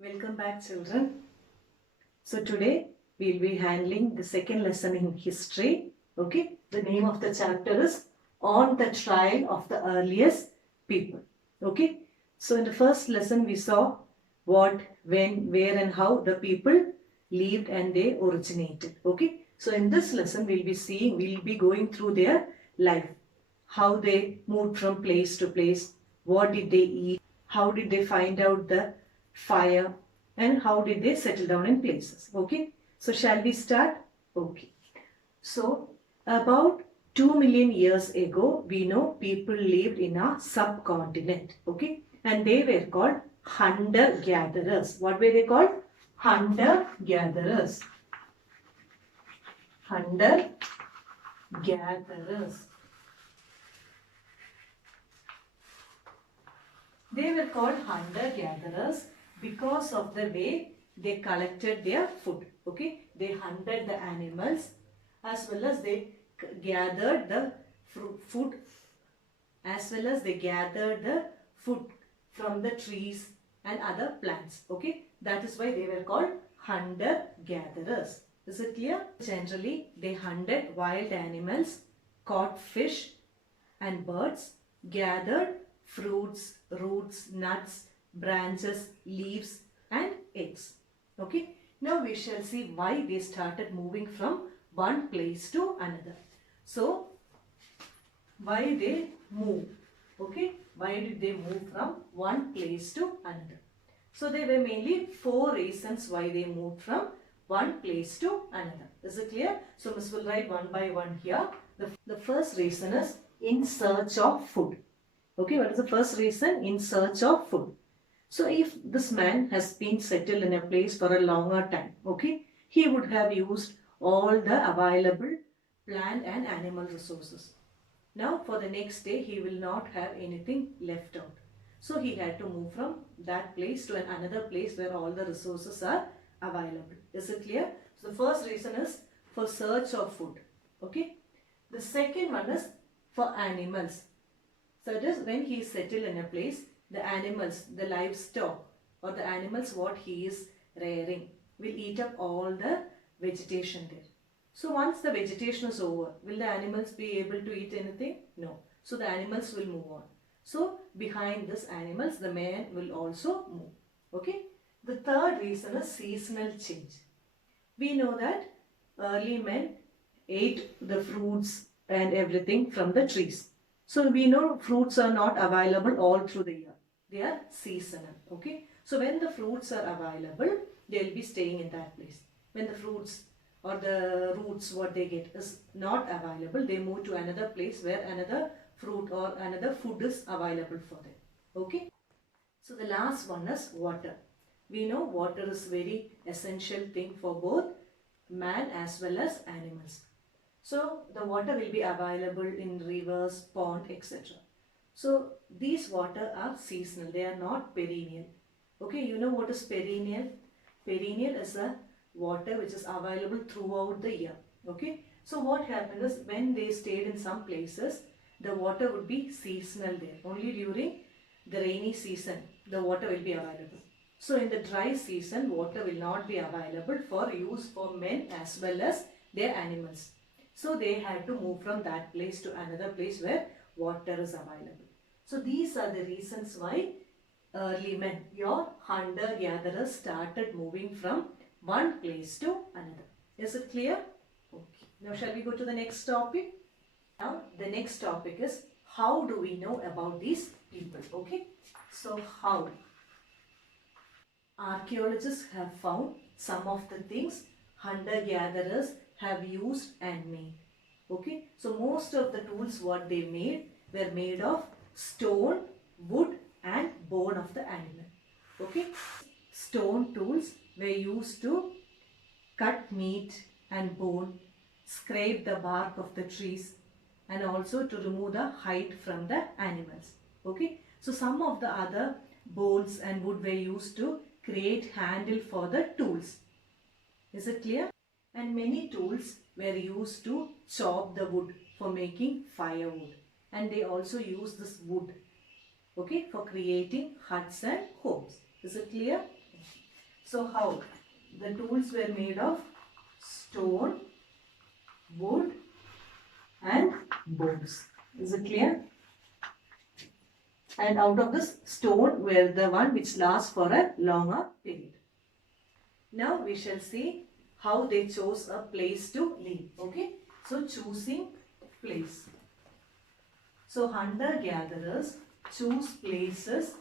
Welcome back, children. So today we'll be handling the second lesson in history. Okay, the name of the chapter is On the Trial of the Earliest People. Okay, so in the first lesson we saw what, when, where and how the people lived and they originated. Okay, so in this lesson we'll be going through their life, how they moved from place to place, what did they eat, how did they find out the fire, and how did they settle down in places. Okay, so shall we start? Okay, so about 2 million years ago, we know people lived in a subcontinent. Okay, and they were called hunter gatherers. What were they called? Hunter gatherers. Hunter gatherers. They were called hunter gatherers because of the way they collected their food. Okay, they hunted the animals as well as they gathered the food, as well as they gathered the food from the trees and other plants. Okay, that is why they were called hunter gatherers. Is it clear? Generally, they hunted wild animals, caught fish and birds, gathered fruits, roots, nuts, branches, leaves and eggs. Okay. Now we shall see why they started moving from one place to another. So, why they move? Okay. Why did they move from one place to another? So, there were mainly 4 reasons why they moved from one place to another. Is it clear? So, Miss will write one by one here. The first reason is in search of food. Okay, what is the first reason? In search of food. So if this man has been settled in a place for a longer time, okay, he would have used all the available plant and animal resources. Now for the next day, he will not have anything left out. So he had to move from that place to another place where all the resources are available. Is it clear? So the first reason is for search of food. Okay. The second one is for animals. So it is when he is settled in a place, the animals, the livestock or the animals what he is rearing will eat up all the vegetation there. So once the vegetation is over, will the animals be able to eat anything? No. So the animals will move on. So behind this animals, the man will also move. Okay. The third reason is seasonal change. We know that early men ate the fruits and everything from the trees. So we know fruits are not available all through the year. They are seasonal. Okay. So when the fruits are available, they will be staying in that place. When the fruits or the roots what they get is not available, they move to another place where another fruit or another food is available for them. Okay. So the last one is water. We know water is very essential thing for both man as well as animals. So the water will be available in rivers, pond, etc. So these water are seasonal. They are not perennial. Okay, you know what is perennial? Perennial is a water which is available throughout the year. Okay. So what happened is when they stayed in some places, the water would be seasonal there. Only during the rainy season, the water will be available. So in the dry season, water will not be available for use for men as well as their animals. So they had to move from that place to another place where water is available. So these are the reasons why early men, your hunter-gatherers started moving from one place to another. Is it clear? Okay. Now shall we go to the next topic? Now the next topic is how do we know about these people? Okay. So how? Archaeologists have found some of the things hunter-gatherers have used and made. Okay. So most of the tools what they made were made of stone, wood and bone of the animal. Okay. Stone tools were used to cut meat and bone, scrape the bark of the trees and also to remove the hide from the animals. Okay. So some of the other bones and wood were used to create handle for the tools. Is it clear? And many tools were used to chop the wood for making firewood. And they also use this wood, okay, for creating huts and homes. Is it clear? So how? The tools were made of stone, wood and bones. Is it clear? And out of this, stone were the one which lasts for a longer period. Now we shall see how they chose a place to live. Okay. So choosing place. So hunter-gatherers choose places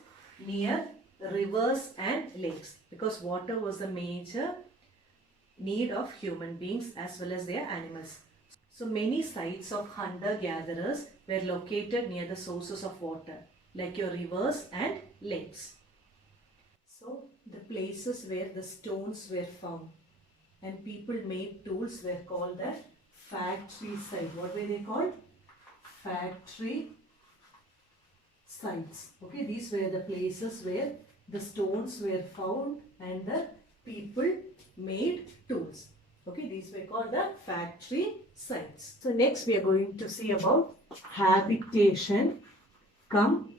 near rivers and lakes because water was a major need of human beings as well as their animals. So many sites of hunter-gatherers were located near the sources of water like your rivers and lakes. So the places where the stones were found and people made tools were called the factory site. What were they called? Factory sites. Okay, these were the places where the stones were found and the people made tools. Okay, these were called the factory sites. So next we are going to see about habitation come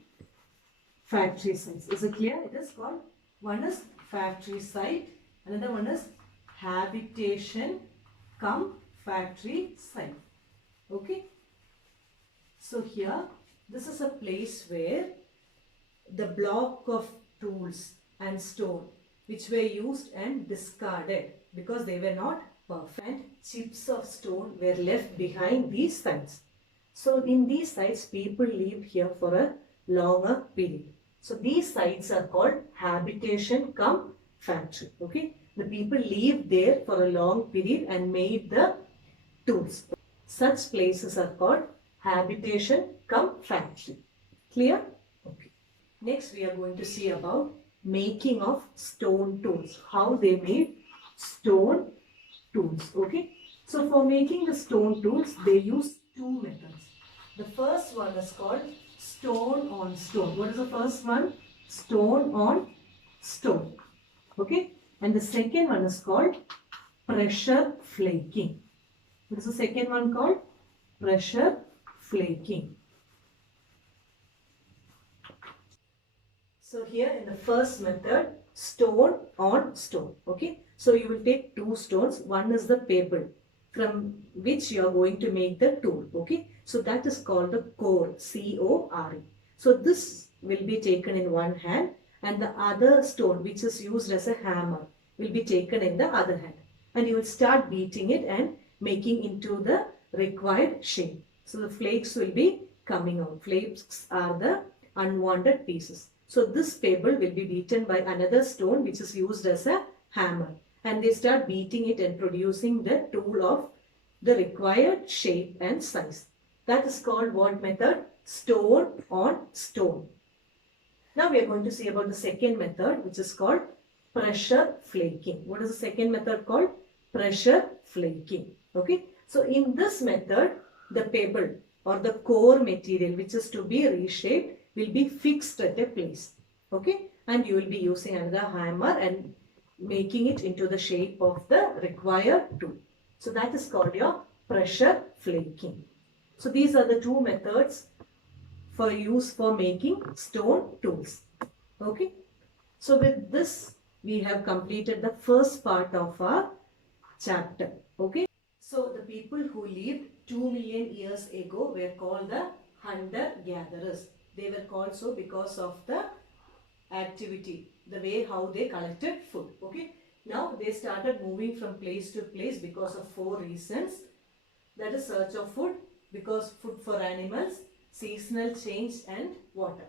factory sites. Is it clear? It is called, one is factory site, another one is habitation come factory site. Okay. So here, this is a place where the block of tools and stone which were used and discarded because they were not perfect, and chips of stone were left behind these sites. So in these sites, people lived here for a longer period. So these sites are called habitation come factory. Okay, the people lived there for a long period and made the tools. Such places are called habitation come factory. Clear? Okay. Next we are going to see about making of stone tools. How they made stone tools. Okay. So for making the stone tools, they use two methods. The first one is called stone on stone. What is the first one? Stone on stone. Okay. And the second one is called pressure flaking. What is the second one called? Pressure flaking. So here in the first method, stone on stone. Okay. So you will take two stones. One is the pebble from which you are going to make the tool. Okay. So that is called the core. C-O-R-E. So this will be taken in one hand and the other stone which is used as a hammer will be taken in the other hand. And you will start beating it and making into the required shape. So the flakes will be coming out. Flakes are the unwanted pieces. So this pebble will be beaten by another stone which is used as a hammer. And they start beating it and producing the tool of the required shape and size. That is called what method? Stone on stone. Now we are going to see about the second method which is called pressure flaking. What is the second method called? Pressure flaking. Okay. So in this method, the pebble or the core material which is to be reshaped will be fixed at a place. Okay. And you will be using another hammer and making it into the shape of the required tool. So that is called your pressure flaking. So these are the two methods for use for making stone tools. Okay. So with this, we have completed the first part of our chapter. Okay. So the people who lived 2 million years ago were called the hunter-gatherers. They were called so because of the activity, the way how they collected food. Okay. Now they started moving from place to place because of 4 reasons. That is search of food, because food for animals, seasonal change and water.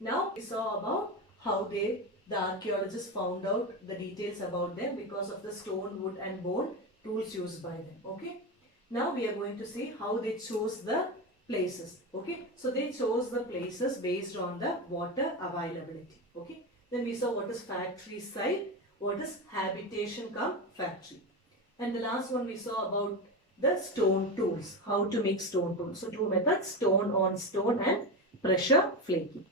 Now we saw about how the archaeologists found out the details about them because of the stone, wood and bone tools used by them. Okay. Now we are going to see how they chose the places. Okay. So they chose the places based on the water availability. Okay. Then we saw what is factory site, what is habitation come factory. And the last one we saw about the stone tools, how to make stone tools. So two methods, stone on stone and pressure flaking.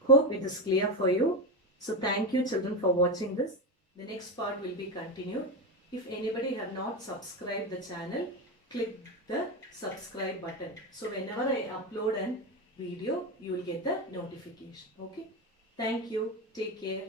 Hope it is clear for you. So thank you children for watching this. The next part will be continued. If anybody have not subscribed the channel, click the subscribe button. So whenever I upload a video, you will get the notification. Okay. Thank you. Take care.